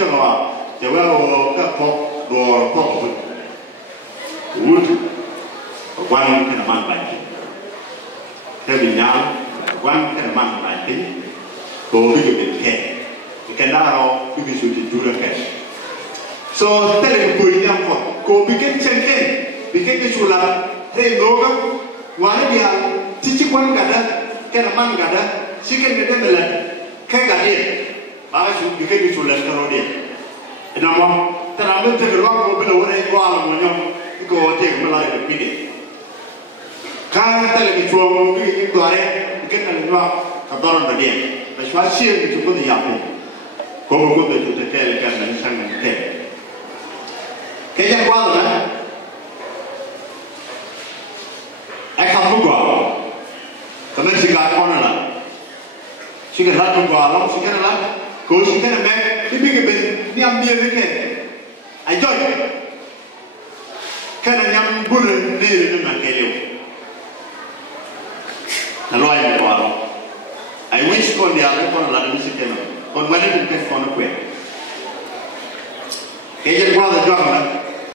cho nó chỉ là các pop đồ pop wood quan cái là mang bài theo mình nhớ quan cái là mang bài tính cô cái việc cái đó cái việc sự chịu được cái so thế là cuối năm cô bị cái số là thế nó cái ngoài đi chỉ quan cả đó cái là mang cả đó chỉ cái đó là cái cả đi bà cái bị cái số là cái đó đi nó mà ta làm được cái đó cô bị lỗi này qua là mà nhau cô thì cũng lại được bị đi cái thế là cái chuông cái đó đấy cái này nó ta đón được đi và xóa xiên thì chúng tôi thì yapıyor cô cũng được chúng ta kể lại cái này sang ngày kể cái gì qua rồi đấy ai không có quả cái này chỉ là con là chỉ cái lát qua lắm chỉ cái lát cô chỉ cái này cái bên nhâm bia cái ai chơi cái này nhâm bún đi lên là cái liu là loài này qua I wish con dia con là những cái này con mấy cái con nó quẹt cái gì qua là cho mà